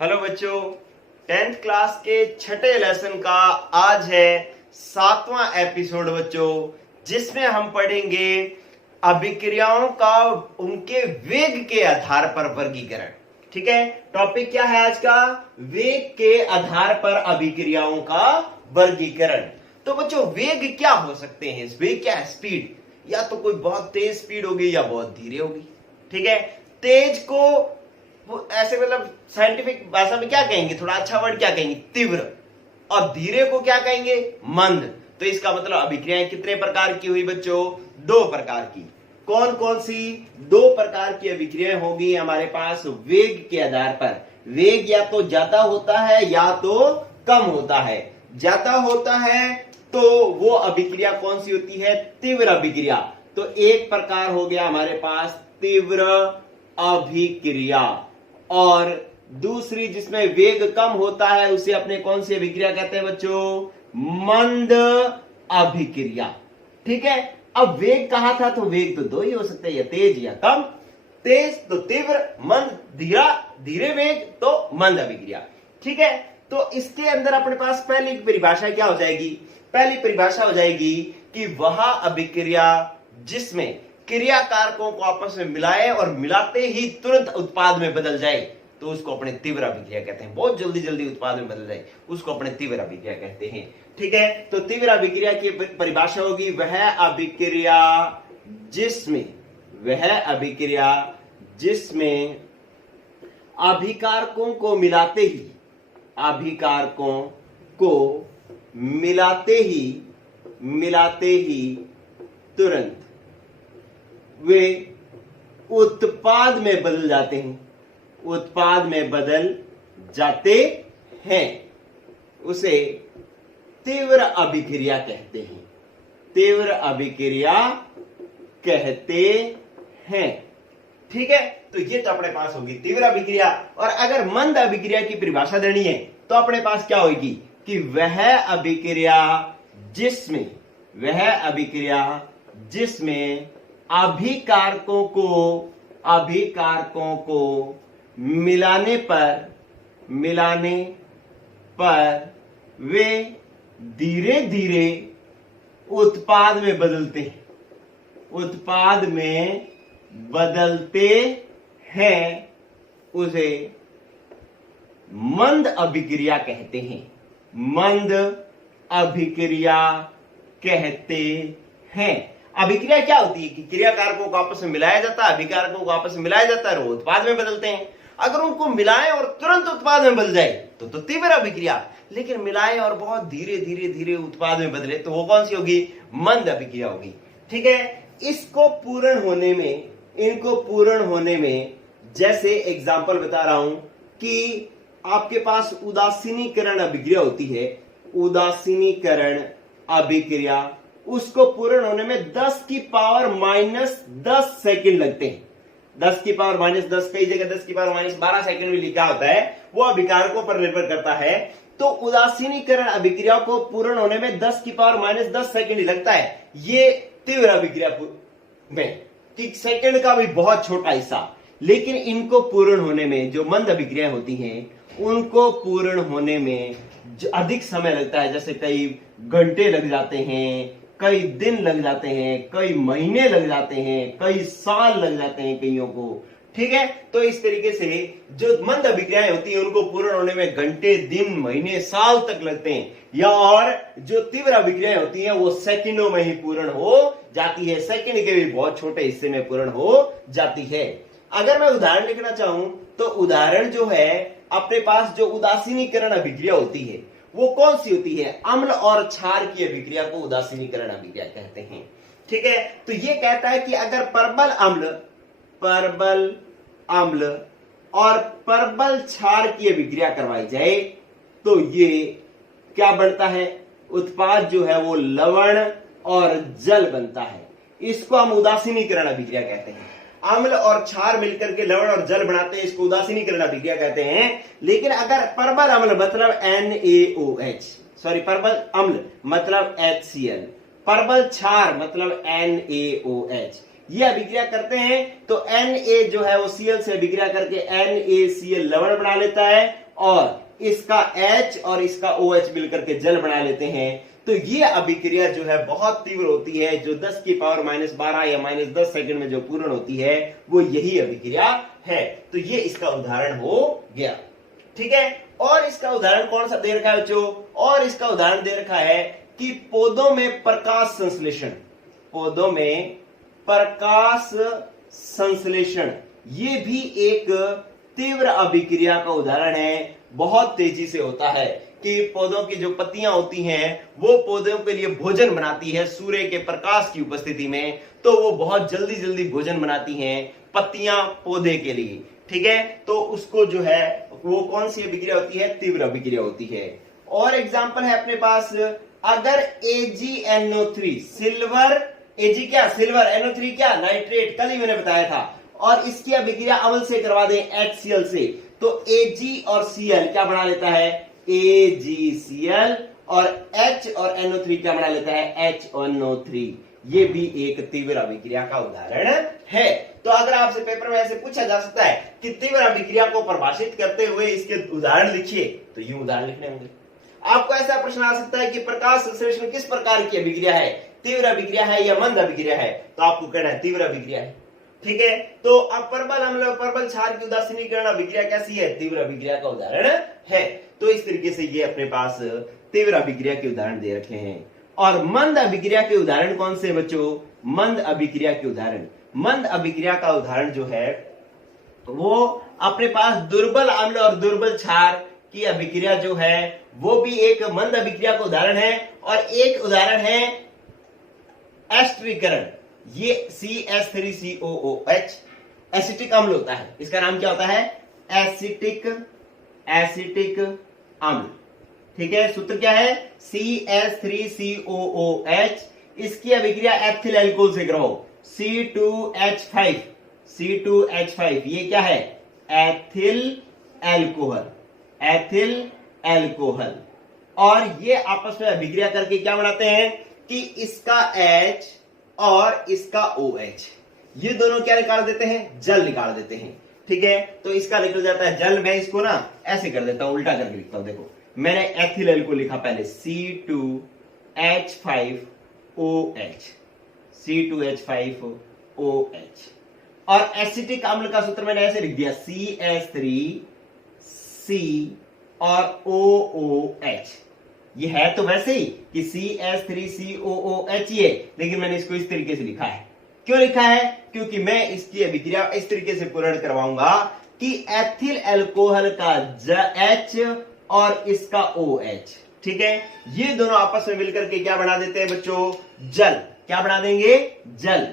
Hello बच्चों, 10th class के छठे लेसन का आज है 7वां एपिसोड बच्चों, जिसमें हम पढ़ेंगे अभिक्रियाओं का उनके वेग के आधार पर वर्गीकरण। ठीक है, टॉपिक क्या है आज का? वेग के आधार पर अभिक्रियाओं का वर्गीकरण। तो बच्चों, वेग क्या हो सकते हैं? वेग क्या है? स्पीड। या तो कोई बहुत तेज स्पीड होगी या बहुत धीरे होगी। ठीक है, तेज को वो ऐसे मतलब साइंटिफिक भाषा में क्या कहेंगे, थोड़ा अच्छा वर्ड क्या कहेंगे? तीव्र। और धीरे को क्या कहेंगे? मंद। तो इसका मतलब अभिक्रियाएं कितने प्रकार की हुई बच्चों? 2 प्रकार की। कौन कौन सी 2 प्रकार की अभिक्रियाएं होगी हमारे पास वेग के आधार पर? वेग या तो ज्यादा होता है या तो कम होता है। ज्यादा होता है तो वो अभिक्रिया कौन सी होती है? तीव्र अभिक्रिया। तो एक प्रकार हो गया हमारे पास तीव्र अभिक्रिया, और दूसरी जिसमें वेग कम होता है उसे अपने कौन सी अभिक्रिया कहते हैं बच्चों? मंद अभिक्रिया। ठीक है, अब वेग कहा था तो वेग तो 2 ही हो सकते हैं, या तेज या कम। तेज तो तीव्र, मंद धीरा, धीरे वेग तो मंद अभिक्रिया। ठीक है, तो इसके अंदर अपने पास पहली परिभाषा क्या हो जाएगी? पहली परिभाषा हो जाएगी कि वह अभिक्रिया जिसमें क्रिया कारकों को आपस में मिलाए और मिलाते ही तुरंत उत्पाद में बदल जाए तो उसको अपने तीव्र अभिक्रिया कहते हैं। बहुत जल्दी जल्दी उत्पाद में बदल जाए उसको अपने तीव्र अभिक्रिया कहते हैं। ठीक है, तो तीव्र अभिक्रिया की परिभाषा होगी वह अभिक्रिया जिसमें अभिकारकों को मिलाते ही तुरंत वे उत्पाद में बदल जाते हैं, उसे तीव्र अभिक्रिया कहते हैं। ठीक है, तो ये तो अपने पास होगी तीव्र अभिक्रिया। और अगर मंद अभिक्रिया की परिभाषा देनी है तो अपने पास क्या होगी कि वह अभिक्रिया जिसमें अभिकारकों को मिलाने पर वे धीरे धीरे उत्पाद में बदलते हैं, उसे मंद अभिक्रिया कहते हैं। अभिक्रिया क्या होती है कि क्रिया कारकों को आपस में मिलाया जाता है, अभिकारकों को आपस में मिलाया जाता है और उत्पाद में बदलते हैं। अगर उनको मिलाएं और तुरंत उत्पाद में बदल जाए तो तीव्र अभिक्रिया। लेकिन मिलाएं और बहुत धीरे धीरे धीरे उत्पाद में बदले तो वो कौन सी होगी? मंद अभिक्रिया होगी। ठीक है, इनको पूर्ण होने में जैसे एग्जाम्पल बता रहा हूं कि आपके पास उदासीनीकरण अभिक्रिया होती है। उदासीनीकरण अभिक्रिया, उसको पूर्ण होने में 10 की पावर -10 सेकंड लगते हैं। 10 की पावर -10, कई जगह 10 की पावर -12 सेकंड भी लिखा होता है, वो अभिकारकों पर निर्भर करता है। तो उदासीनीकरण अभिक्रिया को पूर्ण होने में 10 की पावर -10 सेकंड ही लगता है। ये तीव्र अभिक्रिया में कि सेकंड का भी बहुत छोटा हिस्सा। लेकिन इनको पूर्ण होने में, जो मंद अभिक्रिया होती हैं उनको पूर्ण होने में अधिक समय लगता है। जैसे कई घंटे लग जाते हैं, कई दिन लग जाते हैं, कई महीने लग जाते हैं, कई साल लग जाते हैं कईयों को। ठीक है, तो इस तरीके से जो मंद अभिक्रियाएं होती हैं उनको पूर्ण होने में घंटे, दिन, महीने, साल तक लगते हैं। या और जो तीव्र अभिक्रियाएं होती हैं वो सेकंडों में ही पूर्ण हो जाती है, सेकंड के भी बहुत छोटे हिस्से में पूर्ण हो जाती है। अगर मैं उदाहरण लिखना चाहूं तो उदाहरण जो है अपने पास जो उदासीनीकरण अभिक्रिया होती है वो कौन सी होती है? अम्ल और क्षार की अभिक्रिया को उदासीनीकरण अभिक्रिया कहते हैं। ठीक है, तो ये कहता है कि अगर परबल अम्ल और परबल क्षार की अभिक्रिया करवाई जाए तो ये क्या बनता है? उत्पाद जो है वो लवण और जल बनता है। इसको हम उदासीनीकरण अभिक्रिया कहते हैं। अम्ल और क्षार मिलकर के लवण और जल बनाते हैं, इसको उदासीनीकरण अभिक्रिया कहते हैं। लेकिन अगर परबल अम्ल मतलब NaOH, सॉरी परबल अम्ल मतलब HCl, परबल क्षार मतलब NaOH, ये अभिक्रिया करते हैं तो Na जो है वो Cl से अभिक्रिया करके NaCl लवण बना लेता है और इसका H और इसका OH मिलकर के जल बना लेते हैं, तो ये अभिक्रिया जो है बहुत तीव्र होती है, जो 10 की पावर -12 या -10 सेकंड में जो पूर्ण होती है वो यही अभिक्रिया है। तो ये इसका उदाहरण हो गया। ठीक है, और इसका उदाहरण कौन सा दे रखा है बच्चों? और इसका उदाहरण दे रखा है कि पौधों में प्रकाश संश्लेषण, पौधों में प्रकाश संश्लेषण ये भी एक तीव्र अभिक्रिया का उदाहरण है। बहुत तेजी से होता है कि पौधों की जो पत्तियां होती हैं वो पौधों के लिए भोजन बनाती है सूर्य के प्रकाश की उपस्थिति में, तो वो बहुत जल्दी जल्दी भोजन बनाती हैं पत्तियां पौधे के लिए। ठीक है, तो उसको जो है वो कौन सी अभिक्रिया होती है? तीव्र अभिक्रिया होती है। और एग्जांपल है अपने पास, अगर AgNO3 सिल्वर, Ag क्या? सिल्वर, NO3 क्या? नाइट्रेट, कल ही मैंने बताया था, और इसकी अभिक्रिया अम्ल से करवा दें HCl से, तो Ag और Cl क्या बना लेता है? AgCl, और H और NO3 क्या बना लेता है? HNO3। ये भी एक तीव्र अभिक्रिया का उदाहरण है। तो अगर आपसे पेपर में ऐसे पूछा जा सकता है कि तीव्र अभिक्रिया को परिभाषित करते हुए इसके उदाहरण लिखिए, तो ये उदाहरण लिखने होंगे। आपको ऐसा प्रश्न आ सकता है कि प्रकाश संश्लेषण किस प्रकार की अभिक्रिया है? तीव्र अभिक्रिया है या मंद अभिक्रिया है? तो आपको कहना है तीव्र अभिक्रिया है। ठीक है, तो अब परबल अम्ल और परबल क्षार की उदासीनीकरण अभिक्रिया कैसी है? तीव्र अभिक्रिया का उदाहरण है। तो इस तरीके से ये अपने पास तीव्र अभिक्रिया के उदाहरण दे रखे हैं। और मंद अभिक्रिया के उदाहरण कौन से बच्चों? मंद अभिक्रिया के उदाहरण, मंद अभिक्रिया का उदाहरण जो है वो अपने पास दुर्बल अम्ल और दुर्बल क्षार की अभिक्रिया जो है वो भी एक मंद अभिक्रिया का उदाहरण है। और एक उदाहरण है एस्टरीकरण, ये CH3COOH एसिटिक अम्ल होता है। इसका नाम क्या होता है? एसिटिक अम्ल। ठीक है, सूत्र क्या है? CH3COOH, इसकी अभिक्रिया एथिल एल्कोहल से कराओ, C2H5, ये क्या है? Ethyl alcohol. और ये आपस में अभिक्रिया करके क्या बनाते हैं कि इसका H और इसका OH, ये दोनों क्या निकाल देते हैं? जल निकाल देते हैं। ठीक है, तो इसका निकल जाता है जल। मैं इसको ना ऐसे कर देता हूं, उल्टा करके लिखता हूं। देखो, मैंने एथिल एल्कोहल लिखा पहले, C2H5OH, और एसिटिक अम्ल का सूत्र मैंने ऐसे लिख दिया, CH3C और OOH। ये है तो वैसे ही कि CH3COOH ये, लेकिन मैंने इसको इस तरीके से लिखा है। क्यों लिखा है? क्योंकि मैं इसकी अभिक्रिया इस तरीके से पूर्ण करवाऊंगा कि एथिल एल्कोहल का H और इसका OH, ठीक है, ये दोनों आपस में मिलकर के क्या बना देते हैं बच्चों? जल। क्या बना देंगे? जल।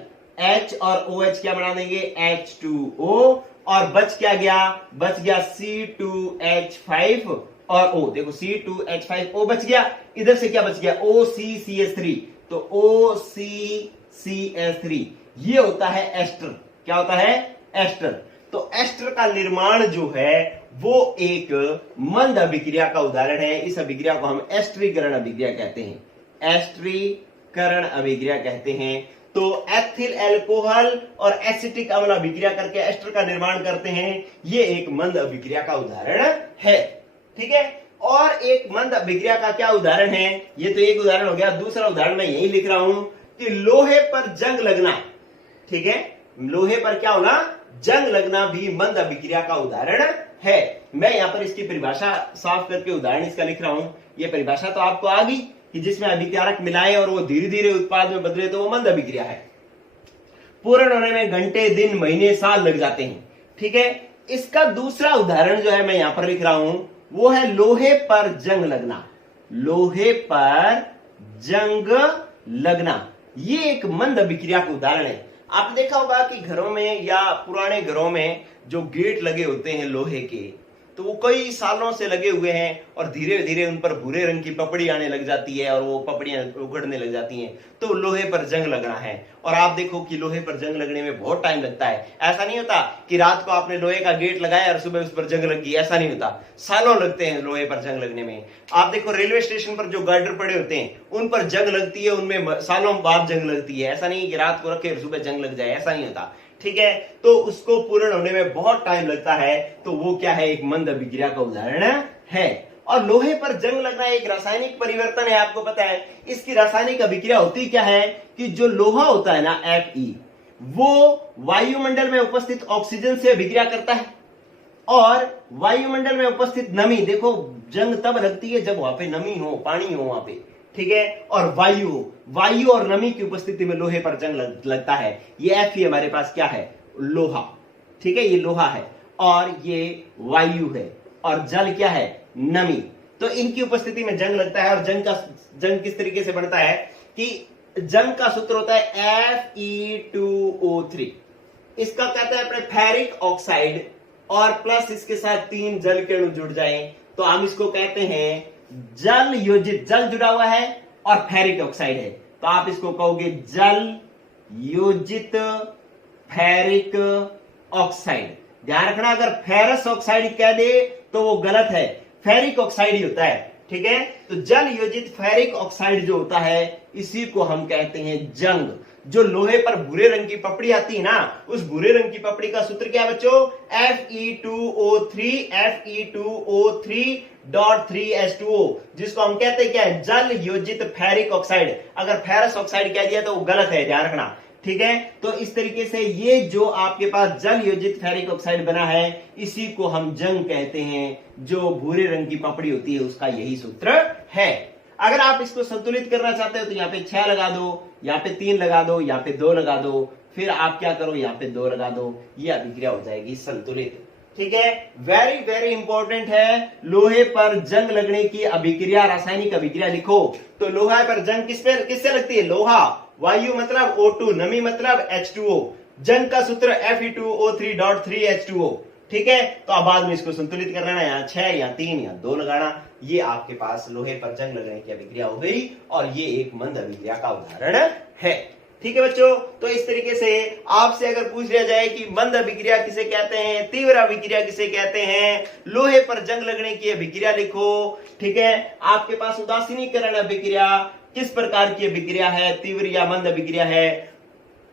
H और OH क्या बना देंगे? H2O। और बच क्या गया? बच गया C2H5 और O। देखो, C2H5O बच गया, इधर से क्या बच गया? OCCH3, तो OCCH3 ये होता है एस्टर। क्या होता है? एस्टर। तो एस्टर का निर्माण जो है वो एक मंद अभिक्रिया का उदाहरण है। इस अभिक्रिया को हम एस्टरीकरण अभिक्रिया कहते हैं, एस्टरीकरण अभिक्रिया कहते हैं। तो एथिल एल्कोहल और एसिटिक अम्ल अभिक्रिया करके एस्टर का निर्माण करते हैं, ये एक मंद अभिक्रिया का उदाहरण है। ठीक है, और एक मंद अभिक्रिया का क्या उदाहरण है? ये तो एक उदाहरण हो गया। दूसरा उदाहरण मैं यही लिख रहा हूं कि लोहे पर जंग लगना। ठीक है, लोहे पर क्या होना? जंग लगना भी मंद अभिक्रिया का उदाहरण है। मैं यहां पर इसकी परिभाषा साफ करके उदाहरण इसका लिख रहा हूं। यह परिभाषा तो आपको आ गई कि जिसमें अभिकारक मिलाए और वो धीरे धीरे उत्पाद में बदले तो वो मंद अभिक्रिया है। पूर्ण होने में घंटे, दिन, महीने, साल लग जाते हैं। ठीक है, इसका दूसरा उदाहरण जो है मैं यहां पर लिख रहा हूं वो है लोहे पर जंग लगना। लोहे पर जंग लगना ये एक मंद अभिक्रिया का उदाहरण है। आपने देखा होगा कि घरों में या पुराने घरों में जो गेट लगे होते हैं लोहे के, तो वो कई सालों से लगे हुए हैं और धीरे धीरे उन पर भूरे रंग की पपड़ी आने लग जाती है और वो पपड़ियां उगड़ने लग जाती हैं, तो लोहे पर जंग लगना है। और आप देखो कि लोहे पर जंग लगने में बहुत टाइम लगता है। ऐसा नहीं होता कि रात को आपने लोहे का गेट लगाया और सुबह उस पर जंग लग गई, ऐसा नहीं होता। सालों लगते हैं लोहे पर जंग लगने में। आप देखो रेलवे स्टेशन पर जो गार्डर पड़े होते हैं उन पर जंग लगती है, उनमें सालों बाद जंग लगती है। ऐसा नहीं कि रात को रखे और सुबह जंग लग जाए, ऐसा नहीं होता। ठीक है, तो उसको पूर्ण होने में बहुत टाइम लगता है, तो वो क्या है, एक मंद अभिक्रिया का उदाहरण है। और लोहे पर जंग लगना एक रासायनिक परिवर्तन है, आपको पता है। इसकी रासायनिक अभिक्रिया होती क्या है कि जो लोहा होता है ना Fe, वो वायुमंडल में उपस्थित ऑक्सीजन से अभिक्रिया करता है, और वायुमंडल में उपस्थित नमी, देखो जंग तब लगती है जब वहां पे नमी हो, पानी हो वहां पे, ठीक है, और वायु और नमी की उपस्थिति में लोहे पर जंग लगता है। ये Fe हमारे पास क्या है, लोहा, ठीक है, ये लोहा है और ये वायु है, और जल क्या है, नमी। तो इनकी उपस्थिति में जंग लगता है। और जंग किस तरीके से बनता है कि जंग का सूत्र होता है Fe2O3। इसका कहता है अपने फेरिक ऑक्साइड, और प्लस इसके साथ 3 जल के अणु जुड़ जाएं तो हम इसको कहते हैं जल योजित, जल जुड़ा हुआ है और फेरिक ऑक्साइड है, तो आप इसको कहोगे जल योजित फेरिक ऑक्साइड। ध्यान रखना, अगर फेरस ऑक्साइड कह दे तो वो गलत है, फेरिक ऑक्साइड ही होता है, ठीक है। तो जल योजित फेरिक ऑक्साइड जो होता है, इसी को हम कहते हैं जंग। जो लोहे पर भूरे रंग की पपड़ी आती है ना, उस भूरे रंग की पपड़ी का सूत्र क्या है बच्चों, Fe2O3 जिसको हम कहते हैं क्या है, जल योजित फेरिक ऑक्साइड। अगर फेरस ऑक्साइड कह दिया तो वो गलत है, ध्यान रखना, ठीक है। तो इस तरीके से ये जो आपके पास जल योजित फेरिक ऑक्साइड बना है, इसी को हम जंग कहते हैं। जो भूरे रंग की पपड़ी होती है उसका यही सूत्र है। अगर आप इसको संतुलित करना चाहते हो तो यहाँ पे 6 लगा दो, यहाँ पे 3 लगा दो, यहाँ पे 2 लगा दो, फिर आप क्या करो, यहाँ पे 2 लगा दो, ये अभिक्रिया हो जाएगी संतुलित, ठीक है। वेरी वेरी इंपॉर्टेंट है, लोहे पर जंग लगने की अभिक्रिया, रासायनिक अभिक्रिया लिखो। तो लोहा पर जंग किससे लगती है, लोहा, वायु मतलब O2, नमी मतलब H2O, जंग का सूत्र Fe2O3.3H2O, ठीक है। तो अब बाद में इसको संतुलित कर लेना, यहाँ 6 या 3 या 2 लगाना, ये आपके पास लोहे पर जंग लगने की अभिक्रिया हो गई, और ये एक मंद अभिक्रिया का उदाहरण है, ठीक है बच्चों। तो इस तरीके से आपसे अगर पूछ लिया जाए कि मंद अभिक्रिया किसे कहते हैं, तीव्र अभिक्रिया किसे कहते हैं, लोहे पर जंग लगने की अभिक्रिया लिखो, ठीक है। आपके पास उदासीनीकरण अभिक्रिया किस प्रकार की अभिक्रिया है, तीव्र या मंद अभिक्रिया है,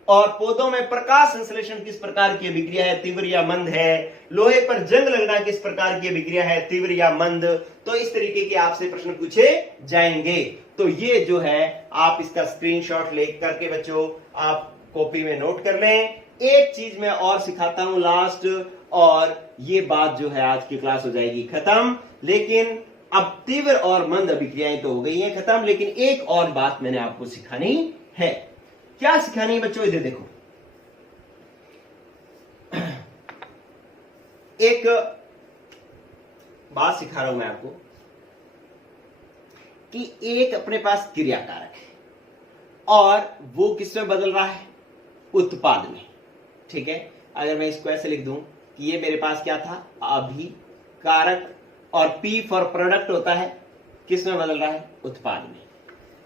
और पौधों में प्रकाश संश्लेषण किस प्रकार की अभिक्रिया है, तीव्र या मंद है, लोहे पर जंग लगना किस प्रकार की अभिक्रिया है, तीव्र या मंद। तो इस तरीके के आपसे प्रश्न पूछे जाएंगे। तो ये जो है आप इसका स्क्रीनशॉट ले करके बच्चों आप कॉपी में नोट कर लें। एक चीज मैं और सिखाता हूं लास्ट, और ये बात जो है आज की क्लास हो जाएगी खत्म। लेकिन अब तीव्र और मंद अभिक्रियाएं तो हो गई हैं खत्म, लेकिन एक और बात मैंने आपको सिखानी है। क्या सिखानी है बच्चों, इधर देखो, एक बात सिखा रहा हूं मैं आपको कि एक अपने पास क्रियाकारक है और वो किसमें बदल रहा है, उत्पाद में, ठीक है। अगर मैं इसको ऐसे लिख दूं कि ये मेरे पास क्या था, अभिकारक, और P फॉर प्रोडक्ट होता है, किसमें बदल रहा है, उत्पाद में।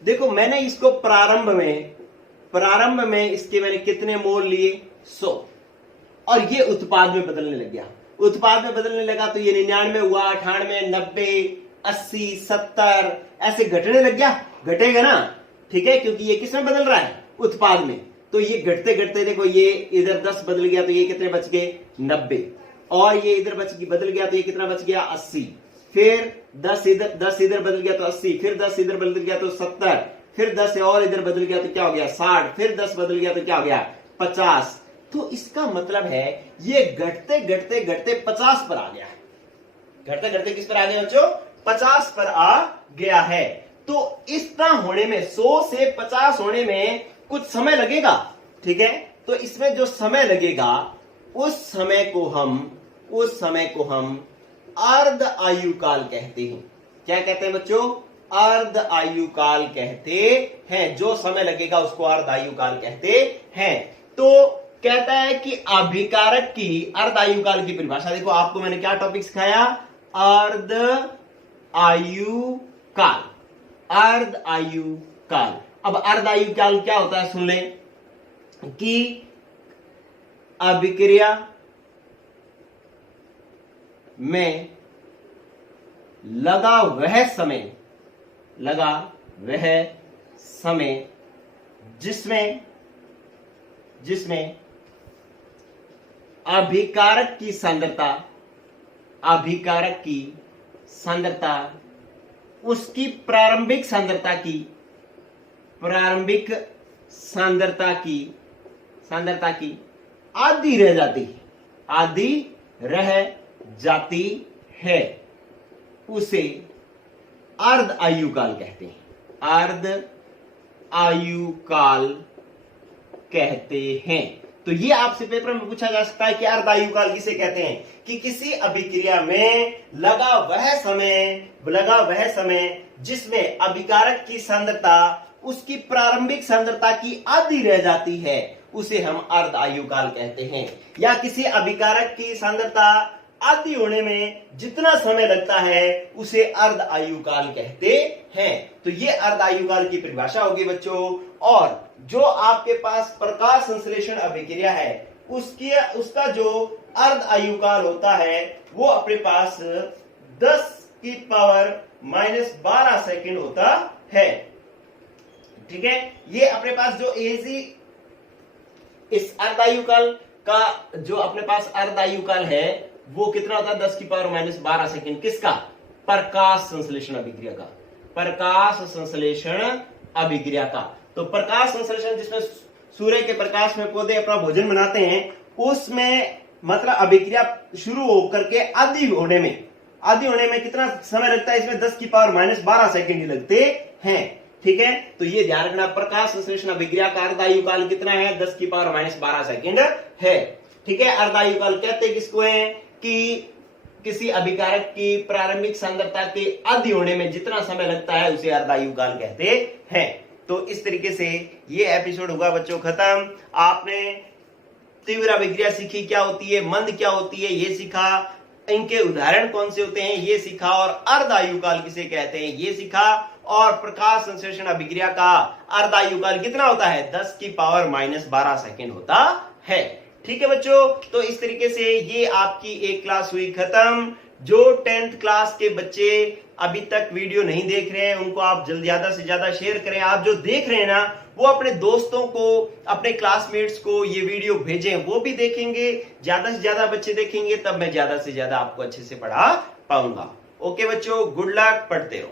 देखो मैंने इसको प्रारंभ में इसके मैंने कितने मोल लिए, 100, और ये उत्पाद में बदलने लग गया। उत्पाद में बदलने लगा तो ये 99 हुआ, 98, 90, 80, 70 ऐसे घटने लग गया, घटेगा ना, ठीक है, क्योंकि ये किसमें बदल रहा है, उत्पाद में। तो ये घटते घटते देखो, ये इधर 10 बदल गया तो ये कितने बच गए, 90, और ये इधर बदल गया तो ये कितना बच गया, 80, फिर 10 इधर बदल गया तो 80, फिर 10 इधर बदल गया तो 70, फिर 10 और इधर बदल गया तो क्या हो गया, 60, फिर 10 बदल गया तो क्या हो गया, 50। तो इसका मतलब है ये घटते घटते घटते 50 पर आ गया है, घटते घटते किस पर आ गया बच्चों, 50 पर आ गया है। तो इतना होने में, 100 से 50 होने में कुछ समय लगेगा, ठीक है। तो इसमें जो समय लगेगा उस समय को हम अर्ध आयु काल कहते हैं। क्या कहते हैं बच्चों, अर्ध आयु काल कहते हैं। जो समय लगेगा उसको अर्ध आयु काल कहते हैं। तो कहता है कि अभिकारक की अर्ध आयु काल की परिभाषा देखो, आपको मैंने क्या टॉपिक सिखाया, अर्ध आयु काल, अर्ध आयु काल। अब अर्ध आयु काल क्या होता है सुन लें, कि अभिक्रिया में लगा वह समय जिसमें अभिकारक की सांद्रता, अभिकारक की सांद्रता उसकी प्रारंभिक सांद्रता की, प्रारंभिक सांद्रता की आधी रह जाती है, आधी रह जाती है, उसे अर्ध आयुकाल कहते हैं, अर्ध आयुकाल कहते हैं। तो ये आपसे पेपर में पूछा जा सकता है कि अर्ध आयुकाल किसे कहते हैं, कि किसी अभिक्रिया में लगा वह समय जिसमें अभिकारक की सांद्रता उसकी प्रारंभिक सांद्रता की आधी रह जाती है, उसे हम अर्ध आयुकाल कहते हैं। या किसी अभिकारक की सांद्रता आधी होने में जितना समय लगता है उसे अर्ध आयुकाल कहते हैं। तो ये अर्ध आयुकाल की परिभाषा होगी बच्चों। और जो आपके पास प्रकाश संश्लेषण अभिक्रिया है उसका जो अर्ध आयुकाल होता है वो अपने पास 10⁻⁻12 सेकंड होता है। ठीक है, ये अपने पास जो एजी इस अर्ध आयुकाल का जो अपने पास अर्ध आयुकाल है वो कितना होता है, 10⁻12 सेकंड। किसका? प्रकाश संश्लेषण अभिक्रिया का, प्रकाश संश्लेषण अभिक्रिया का। तो प्रकाश संश्लेषण जिसमें सूर्य के प्रकाश में पौधे अपना भोजन बनाते हैं, उसमें मतलब अभिक्रिया शुरू होकर के आधी होने में कितना समय लगता है, इसमें 10⁻12 सेकंड ही लगते हैं। ठीक है, तो ये ध्यान रखना, प्रकाश संश्लेषण अभिक्रिया का अर्ध आयुकाल कितना है, 10⁻12 सेकंड है। ठीक है, अर्ध आयुकाल कहते किसको है, कि किसी अभिकारक की प्रारंभिक सांद्रता के आधी होने में जितना समय लगता है उसे अर्ध आयुकाल कहते हैं। तो इस तरीके से ये एपिसोड होगा बच्चों खत्म। आपने तीव्र अभिक्रिया सीखी क्या होती है, मंद क्या होती है ये सीखा, इनके उदाहरण कौन से होते हैं ये सीखा, और अर्ध आयुकाल किसे कहते हैं ये सीखा, और प्रकाश संश्लेषण अभिक्रिया का अर्ध आयुकाल कितना होता है, 10⁻12 सेकंड होता है। ठीक है बच्चों, तो इस तरीके से ये आपकी एक क्लास हुई खत्म। जो 10th क्लास के बच्चे अभी तक वीडियो नहीं देख रहे हैं उनको आप ज्यादा से ज्यादा शेयर करें। आप जो देख रहे हैं ना वो अपने दोस्तों को, अपने क्लासमेट्स को ये वीडियो भेजें, वो भी देखेंगे। ज्यादा से ज्यादा बच्चे देखेंगे तब मैं ज्यादा से ज्यादा आपको अच्छे से पढ़ा पाऊंगा। ओके बच्चों, गुड लक, पढ़ते रहो।